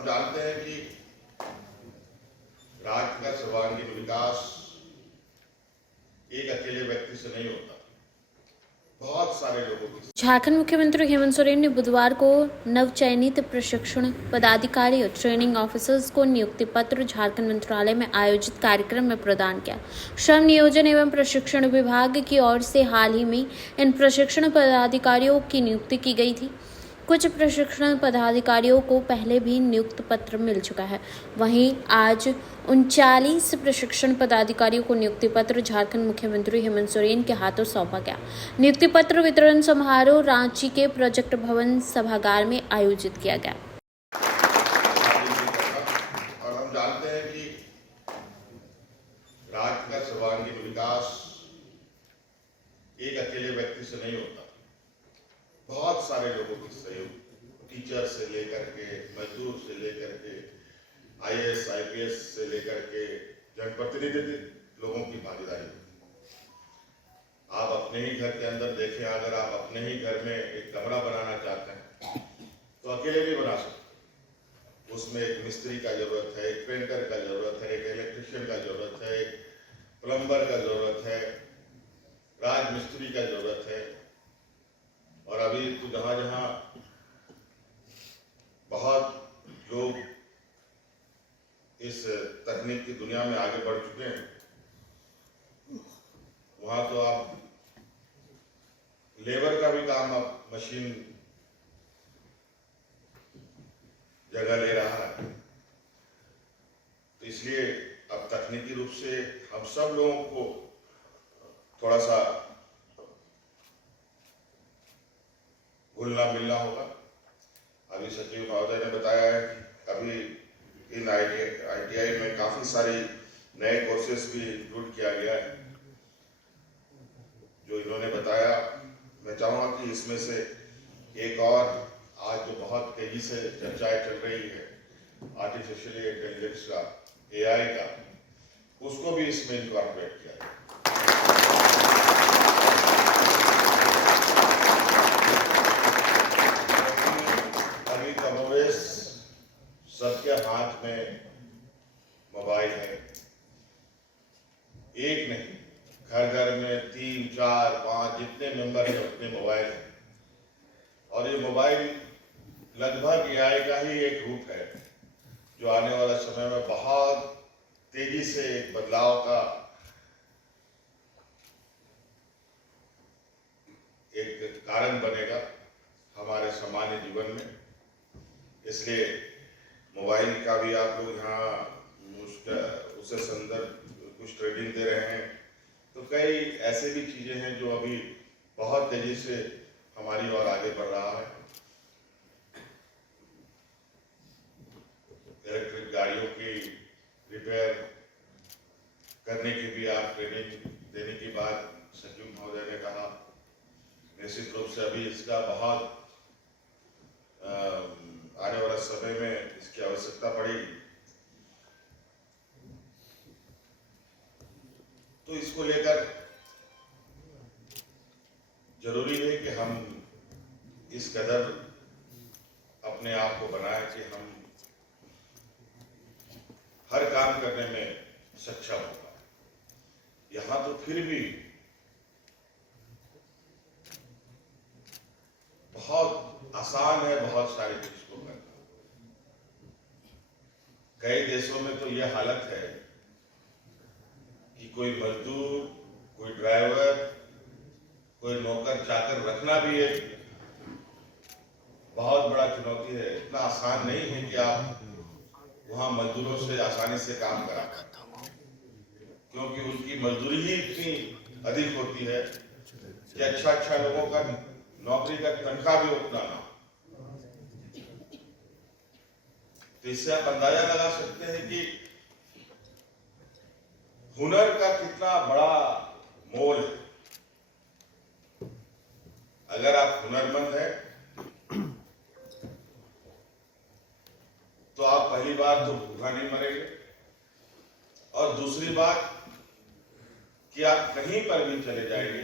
हम जानते हैं कि राज्य का सर्वांगीण विकास एक अकेले व्यक्ति से नहीं होता, बहुत सारे लोगों की। झारखंड मुख्यमंत्री हेमंत सोरेन ने बुधवार को नवचयनित प्रशिक्षण पदाधिकारी और ट्रेनिंग ऑफिसर्स को नियुक्ति पत्र झारखंड मंत्रालय में आयोजित कार्यक्रम में प्रदान किया। श्रम नियोजन एवं प्रशिक्षण विभाग की ओर से हाल ही में इन प्रशिक्षण पदाधिकारियों की नियुक्ति की गई थी। कुछ प्रशिक्षण पदाधिकारियों को पहले भी नियुक्ति पत्र मिल चुका है। वहीं आज 39 प्रशिक्षण पदाधिकारियों को नियुक्ति पत्र झारखंड मुख्यमंत्री हेमंत सोरेन के हाथों सौंपा गया। नियुक्ति पत्र वितरण समारोह रांची के प्रोजेक्ट भवन सभागार में आयोजित किया गया। और हम जानते हैं कि राज्य का सर्वांगीण विकास एक अकेले व्यक्ति से नहीं होता, बहुत सारे लोगों की सहयोग, टीचर से लेकर के, मजदूर से लेकर के, IAS, IPS से लेकर के जनप्रतिनिधि लोगों की भागीदारी। आप अपने ही घर के अंदर देखें, अगर आप अपने ही घर में एक कमरा बनाना चाहते हैं तो अकेले भी बना सकते। उसमें एक मिस्त्री का जरूरत है, एक पेंटर का जरूरत है, एक इलेक्ट्रिशियन का जरूरत है, एक प्लम्बर का जरूरत है, राजमिस्त्री का जरूरत है। और अभी तो जहां जहां बहुत लोग इस तकनीक की दुनिया में आगे बढ़ चुके हैं, वहां तो आप लेबर का भी काम अब मशीन जगह ले रहा है। तो इसलिए अब तकनीकी रूप से हम सब लोगों को थोड़ा सा घुलना मिलना होगा। अभी सचिव महोदय ने बताया है कि अभी इन ITI में काफी सारी नए कोर्सेस भी इंक्लूड किया गया है। जो इन्होंने बताया, मैं चाहूँगा कि इसमें से एक और आज जो बहुत तेजी से चर्चाएं चल रही है आर्टिफिशियल इंटेलिजेंस का, AI का, उसको भी इसमें इनकॉर्पोरेट किया जाए। अभी कमोवेश सबके हाथ में मोबाइल है, एक नहीं, घर घर में 3, 4, 5 जितने मेंबर हैं उतने मोबाइल हैं। और ये मोबाइल लगभग AI का ही एक रूप है जो आने वाला समय में बहुत तेजी से एक बदलाव का एक कारण बनेगा हमारे सामान्य जीवन में। इसलिए मोबाइल का भी आप लोग यहाँ उससे संदर्भ कुछ ट्रेनिंग दे रहे हैं। तो कई ऐसे भी चीजें हैं जो अभी बहुत तेजी से हमारी ओर आगे बढ़ रहा है। इलेक्ट्रिक गाड़ियों की रिपेयर करने की भी आप ट्रेनिंग देने की बात सचिव महोदय ने कहा। निश्चित रूप से अभी इसका बहुत आने वाले समय में इसकी आवश्यकता पड़ेगी। तो इसको लेकर जरूरी है कि हम इस कदर अपने आप को बनाएं कि हम हर काम करने में सक्षम हो पाए। यहां तो फिर भी बहुत आसान है बहुत सारी चीज को करना। कई देशों में तो यह हालत है कि कोई मजदूर, कोई ड्राइवर, कोई नौकर चाकर रखना भी एक बहुत बड़ा चुनौती है। इतना आसान नहीं है कि आप वहां मजदूरों से आसानी से काम करा, क्योंकि उनकी मजदूरी ही इतनी अधिक होती है कि अच्छा लोगों का नौकरी का तनख्वाह भी उतना ना। तो इससे आप अंदाजा लगा सकते हैं कि हुनर का कितना बड़ा मोल है। अगर आप हुनरमंद हैं तो आप पहली बात तो भूखा नहीं मरेंगे, और दूसरी बात कि आप कहीं पर भी चले जाएंगे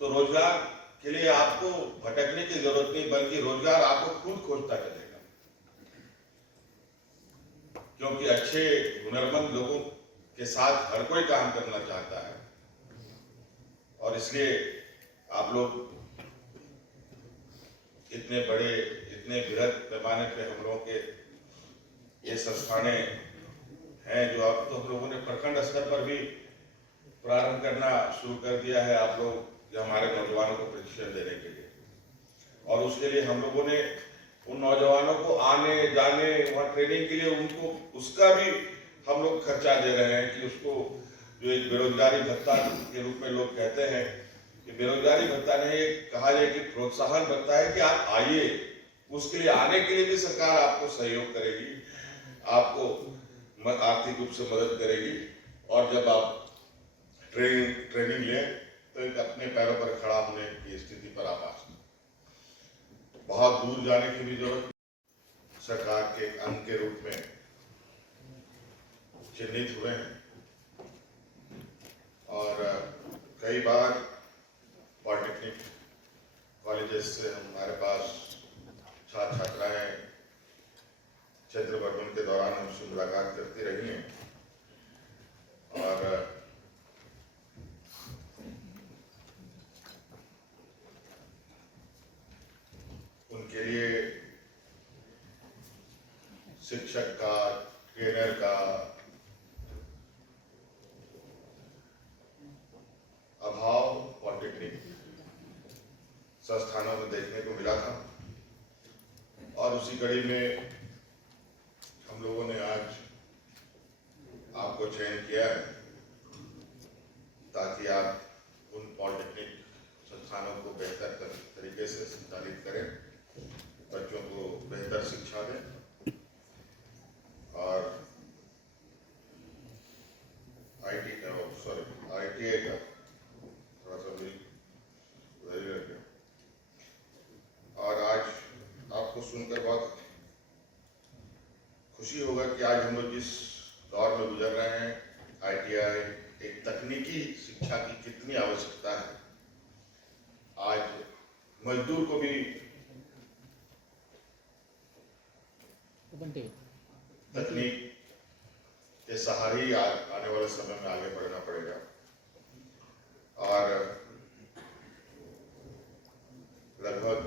तो रोजगार के लिए आपको भटकने की जरूरत नहीं, बल्कि रोजगार आपको खुद खोजता चलेगा। क्योंकि अच्छे हुनरमंद लोगों के साथ हर कोई काम करना चाहता है, और इसलिए आप लोग इतने बड़े, इतने बृहद पैमाने पे हम लोगों के ये संस्थानें हैं, जो अब तो हम लोगों ने प्रखंड स्तर पर भी प्रारंभ करना शुरू कर दिया है। आप लोग हमारे नौजवानों को प्रशिक्षण देने के लिए, और उसके लिए हम लोगों ने उन नौजवानों को आने जाने वहाँ ट्रेनिंग के लिए उनको उसका भी हम लोग खर्चा दे रहे हैं कि उसको जो एक बेरोजगारी भत्ता के रूप में लोग कहते हैं कि बेरोजगारी भत्ता नहीं, एक कहा जाए कि प्रोत्साहन भत्ता है कि आप आइए, उसके लिए आने के लिए भी सरकार आपको सहयोग करेगी, आपको आर्थिक रूप से मदद करेगी, और जब आप ट्रेनिंग लें तो एक अपने पैरों पर खड़ा होने की स्थिति पर आप आ सकते। बहुत दूर जाने की भी जरूरत, सरकार के अंग के रूप में चिन्हित हुए हैं, और कई बार पॉलिटेक्निक कॉलेजेस से हमारे पास छात्र छात्राएं क्षेत्र भ्रमण के दौरान हमसे मुलाकात करती रही हैं, और उनके लिए शिक्षक का, ट्रेनर का अभाव पॉलिटेक्निक संस्थानों में देखने को मिला था, और उसी कड़ी में हम लोगों ने आज आपको चयन किया है ताकि आप उन पॉलिटेक्निक संस्थानों को बेहतर तरीके से संचालित करें, बच्चों को बेहतर शिक्षा दें, और ITI का थोड़ा सा भी उधर ही रखें। और आज आपको सुनकर बहुत खुशी होगा कि आज हम लोग जिस दौर में गुजर रहे हैं, ITI एक तकनीकी शिक्षा की कितनी आवश्यकता है। आज मजदूर को भी तकनीक के सहारे ही आने वाले समय में आगे बढ़ना पड़ेगा, और लगभग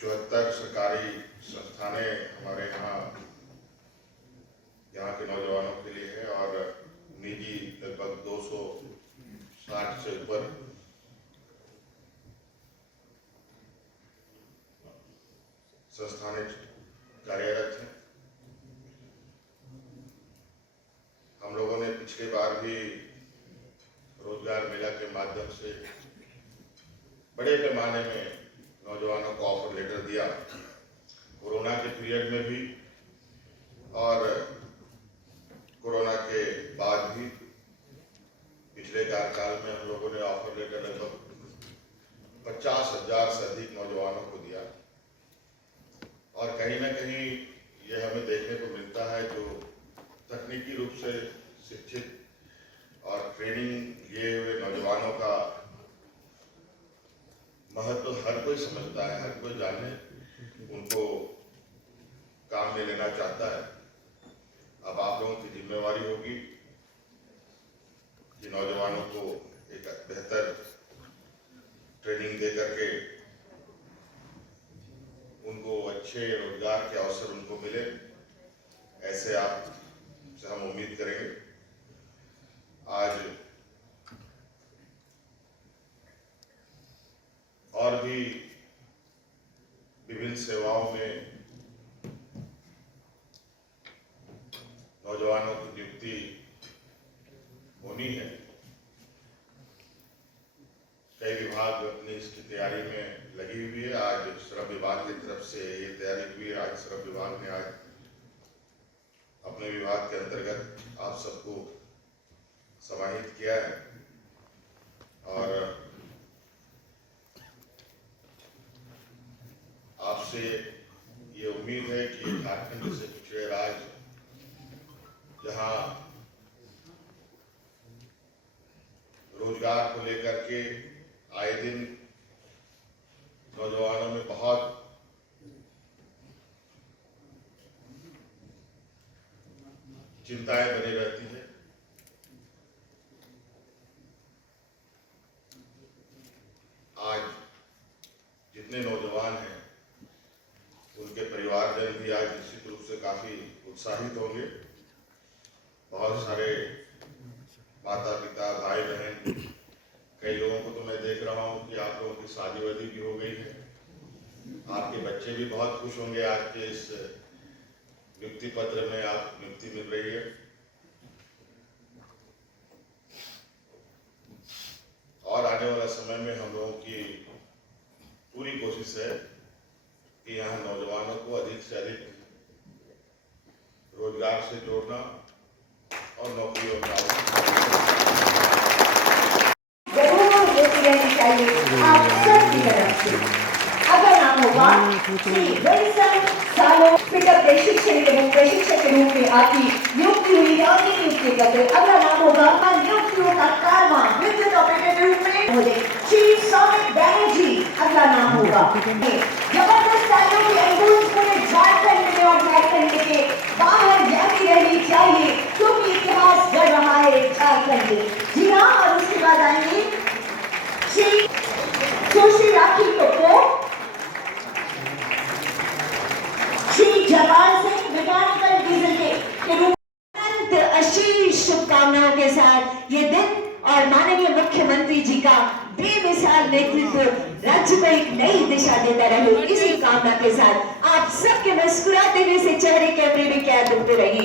74 सरकारी संस्थानें हमारे यहाँ के नौजवानों के लिए है, और निजी लगभग 260 से ऊपर संस्थानें कार्यरत हैं। हम लोगों ने पिछले बार भी रोजगार मेला के माध्यम से बड़े पैमाने में नौजवानों को ऑफर लेटर दिया, कोरोना के पीरियड में भी और कोरोना के बाद भी। पिछले कार्यकाल में हम लोगों ने ऑफर लेटर लगभग 50,000 से अधिक नौजवानों को दिया, और कहीं ना कहीं यह हमें देखने को मिलता है जो तकनीकी रूप से शिक्षित और ट्रेनिंग लिए हुए नौजवानों का महत्व हर कोई समझता है, हर कोई जाने उनको काम में लेना चाहता है। अब आप लोगों की जिम्मेवारी होगी कि नौजवानों को एक बेहतर ट्रेनिंग दे करके उनको अच्छे रोजगार के अवसर उनको मिले, ऐसे आप से हम उम्मीद करेंगे। आज और भी विभिन्न सेवाओं में नौजवानों की नियुक्ति होनी है। कई विभाग अपनी इसकी तैयारी में लगी हुई है। आज श्रम विभाग की तरफ से ये तैयारी हुई है। आज श्रम विभाग ने आज अपने विभाग के अंतर्गत आप सबको समाहित किया है, और आपसे ये उम्मीद है कि झारखंड से पिछड़े राज्य जहां रोजगार को लेकर के आए दिन नौजवानों में बहुत चिंताएं बनी रहती है। आज जितने नौजवान हैं उनके परिवारजन भी आज निश्चित रूप से काफी उत्साहित होंगे। बहुत सारे माता पिता भाई बहन, कई लोगों को तो मैं देख रहा हूं कि आप लोगों की शादी वादी भी हो गई है। आपके बच्चे भी बहुत खुश होंगे आज के इस नियुक्ति पत्र में आप नियुक्ति मिल रही है। और आने वाला समय में हम लोगों की पूरी कोशिश है कि यहाँ नौजवानों को अधिक से अधिक रोजगार से जोड़ना और नौकरियों का जरूर होती रहनी चाहिए आप सबकी तरफ से। अगर नाम होगा श्री विल्सन सालों पिकअप के शिक्षक एवं प्रशिक्षक के रूप में आपकी नियुक्ति हुई है और ये नियुक्ति पत्र। अगला नाम होगा नियुक्तियों का कारवां विद्युत ऑपरेटर के रूप में मुझे श्री सौमित बैनर्जी अगला नाम होगा। जबरदस्त कार्यों की अनुभूति पूरे झारखंड में और झारखंड के बाहर जाती रहनी चाहिए क्योंकि इतिहास गढ़ रहा है झारखंड में। जी हाँ, और उसके बाद आएंगे श्री सुश्री राखी टोपो, श्री जवाहर सिंह मैकेनिकल डीजल के रूप अनंत आशीष शुभकामनाओं के साथ ये दिन और माननीय मुख्यमंत्री जी का बेमिसाल नेतृत्व राज्य को एक नई दिशा देता रहे, इसी कामना के साथ आप सबके मुस्कुराते हुए से चेहरे कैमरे में कैद होते रहिए।